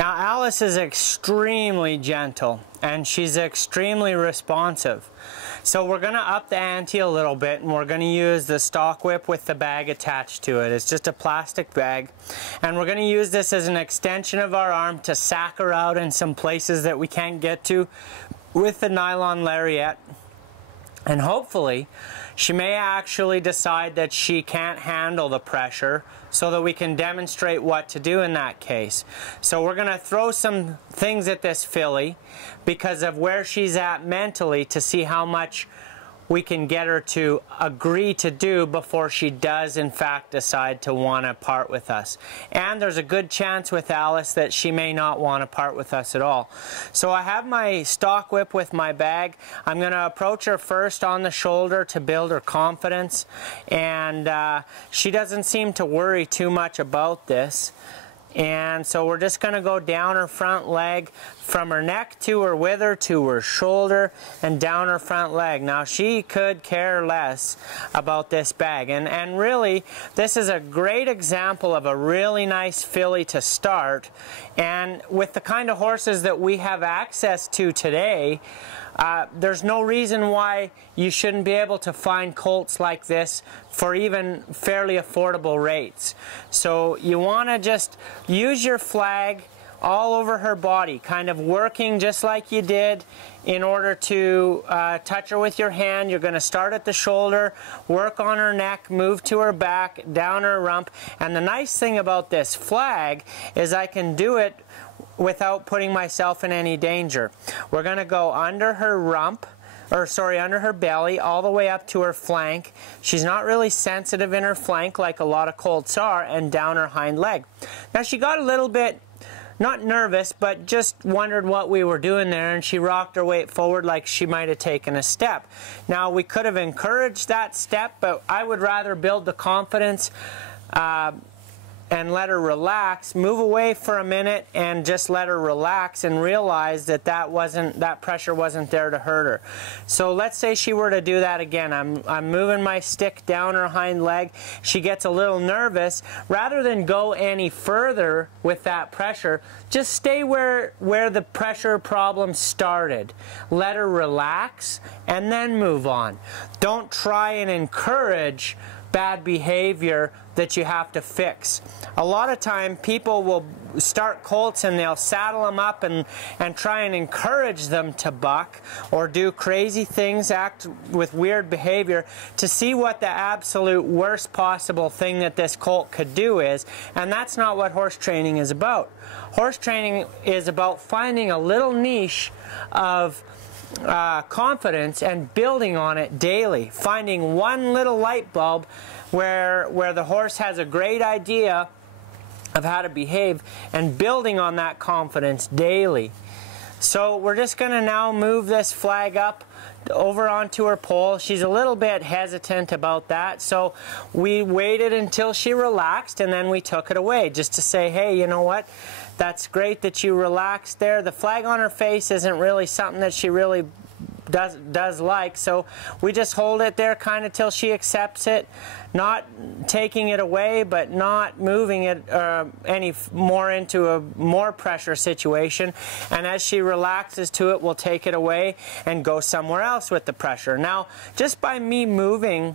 Now Alice is extremely gentle and she's extremely responsive. So we're going to up the ante a little bit, and we're going to use the stock whip with the bag attached to it. It's just a plastic bag, and we're going to use this as an extension of our arm to sack her out in some places that we can't get to with the nylon lariat. And hopefully she may actually decide that she can't handle the pressure, so that we can demonstrate what to do in that case. So we're going to throw some things at this filly because of where she's at mentally, to see how much we can get her to agree to do before she does in fact decide to want to part with us. And there's a good chance with Alice that she may not want to part with us at all. So I have my stock whip with my bag. I'm going to approach her first on the shoulder to build her confidence, and she doesn't seem to worry too much about this. And so we're just going to go down her front leg, from her neck to her wither to her shoulder, and down her front leg. Now she could care less about this bag, and really this is a great example of a really nice filly to start. And with the kind of horses that we have access to today, there's no reason why you shouldn't be able to find colts like this for even fairly affordable rates. So you want to just use your flag all over her body, kind of working just like you did in order to touch her with your hand. You're going to start at the shoulder, work on her neck, move to her back, down her rump. And the nice thing about this flag is I can do it without putting myself in any danger. We're going to go under her rump, or sorry, under her belly, all the way up to her flank. She's not really sensitive in her flank like a lot of colts are, and down her hind leg. Now she got a little bit, not nervous, but just wondered what we were doing there, and she rocked her weight forward like she might have taken a step. Now we could have encouraged that step, but I would rather build the confidence and let her relax, move away for a minute and just let her relax and realize that that pressure wasn't there to hurt her. So let's say she were to do that again. I'm moving my stick down her hind leg. She gets a little nervous. Rather than go any further with that pressure, just stay where the pressure problem started. Let her relax and then move on. Don't try and encourage bad behavior that you have to fix. A lot of time people will start colts and they'll saddle them up and try and encourage them to buck or do crazy things, act with weird behavior, to see what the absolute worst possible thing that this colt could do is. And that's not what horse training is about. Horse training is about finding a little niche of confidence and building on it daily, finding one little light bulb where the horse has a great idea of how to behave, and building on that confidence daily. So we're just going to now move this flag up over onto her pole. She's a little bit hesitant about that, so we waited until she relaxed and then we took it away, just to say, hey, you know what, that's great that you relaxed there. The flag on her face isn't really something that she really does like, so we just hold it there kind of till she accepts it, not taking it away but not moving it any more into a more pressure situation. And as she relaxes to it, we'll take it away and go somewhere else with the pressure. Now just by me moving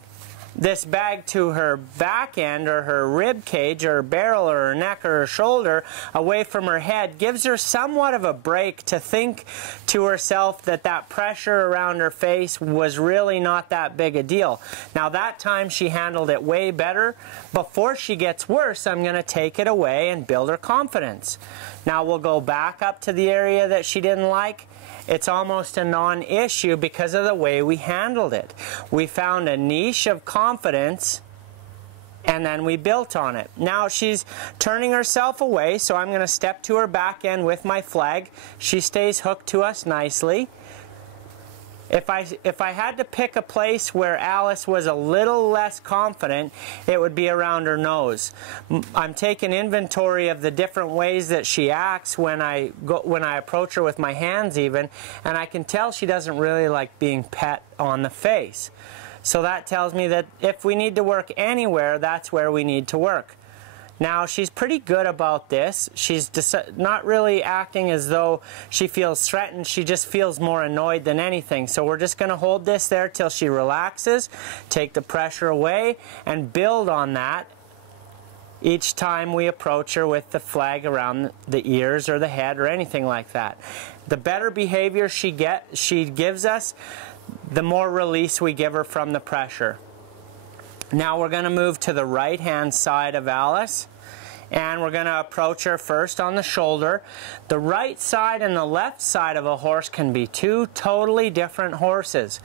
this bag to her back end, or her rib cage, or her barrel, or her neck, or her shoulder, away from her head, gives her somewhat of a break to think to herself that that pressure around her face was really not that big a deal. Now that time she handled it way better. Before she gets worse, I'm going to take it away and build her confidence. Now we'll go back up to the area that she didn't like. It's almost a non-issue because of the way we handled it. We found a niche of confidence and then we built on it. Now she's turning herself away, so I'm going to step to her back end with my flag. She stays hooked to us nicely. If I had to pick a place where Alice was a little less confident, it would be around her nose. I'm taking inventory of the different ways that she acts when I approach her with my hands even, and I can tell she doesn't really like being pet on the face. So that tells me that if we need to work anywhere, that's where we need to work. Now she's pretty good about this. She's not really acting as though she feels threatened. She just feels more annoyed than anything. So we're just going to hold this there till she relaxes, take the pressure away, and build on that each time we approach her with the flag around the ears or the head or anything like that. The better behavior she gives us, the more release we give her from the pressure. Now we're going to move to the right hand side of Alice, and we're going to approach her first on the shoulder. The right side and the left side of a horse can be two totally different horses.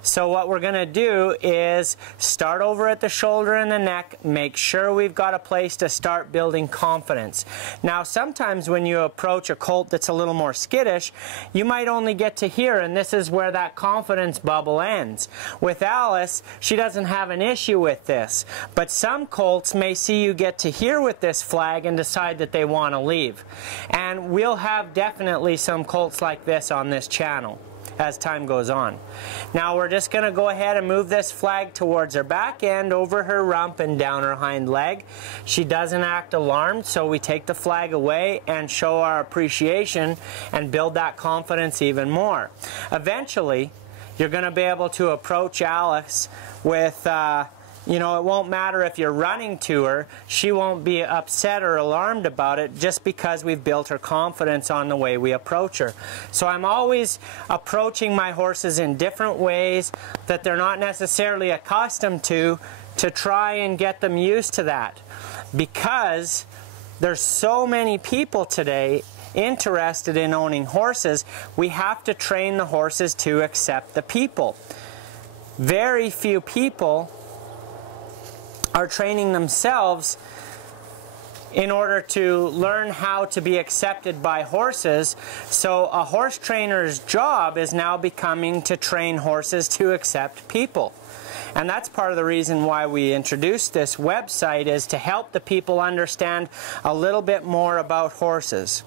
So what we're going to do is start over at the shoulder and the neck, make sure we've got a place to start building confidence. Now sometimes when you approach a colt that's a little more skittish, you might only get to here, and this is where that confidence bubble ends. With Alice, she doesn't have an issue with this, but some colts may see you get to here with this flag and decide that they want to leave. And we'll have definitely some colts like this on this channel as time goes on. Now we're just going to go ahead and move this flag towards her back end, over her rump and down her hind leg. She doesn't act alarmed, so we take the flag away and show our appreciation and build that confidence even more. Eventually, you're going to be able to approach Alice with you know, it won't matter if you're running to her. She won't be upset or alarmed about it just because we've built her confidence on the way we approach her. So I'm always approaching my horses in different ways that they're not necessarily accustomed to try and get them used to that. Because there's so many people today interested in owning horses, we have to train the horses to accept the people. Very few people are training themselves in order to learn how to be accepted by horses. So a horse trainer's job is now becoming to train horses to accept people. And that's part of the reason why we introduced this website, is to help the people understand a little bit more about horses.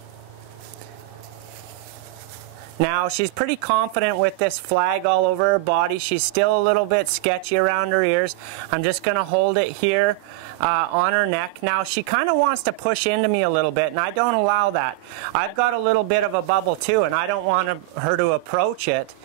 Now she's pretty confident with this flag all over her body. She's still a little bit sketchy around her ears. I'm just going to hold it here on her neck. Now she kind of wants to push into me a little bit, and I don't allow that. I've got a little bit of a bubble too, and I don't want her to approach it.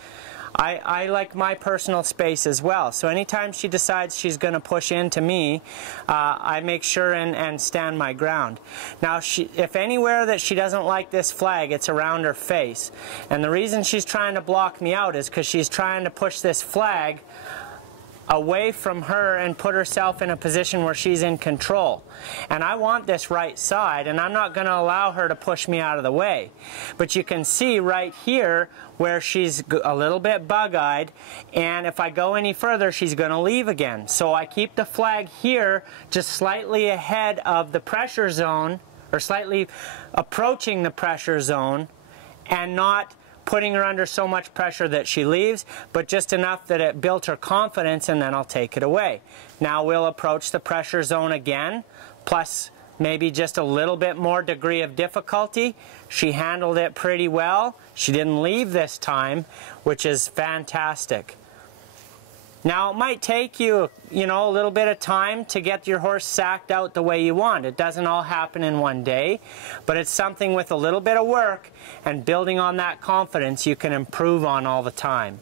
I like my personal space as well. So anytime she decides she's going to push into me, I make sure and stand my ground. Now, if anywhere that she doesn't like this flag, it's around her face. And the reason she's trying to block me out is because she's trying to push this flag away from her and put herself in a position where she's in control. And I want this right side, and I'm not going to allow her to push me out of the way. But you can see right here where she's a little bit bug-eyed, and if I go any further, she's going to leave again. So I keep the flag here just slightly ahead of the pressure zone, or slightly approaching the pressure zone, and not putting her under so much pressure that she leaves, but just enough that it built her confidence, and then I'll take it away. Now we'll approach the pressure zone again, plus maybe just a little bit more degree of difficulty. She handled it pretty well. She didn't leave this time, which is fantastic. Now it might take you, a little bit of time to get your horse sacked out the way you want. It doesn't all happen in one day, but it's something with a little bit of work and building on that confidence you can improve on all the time.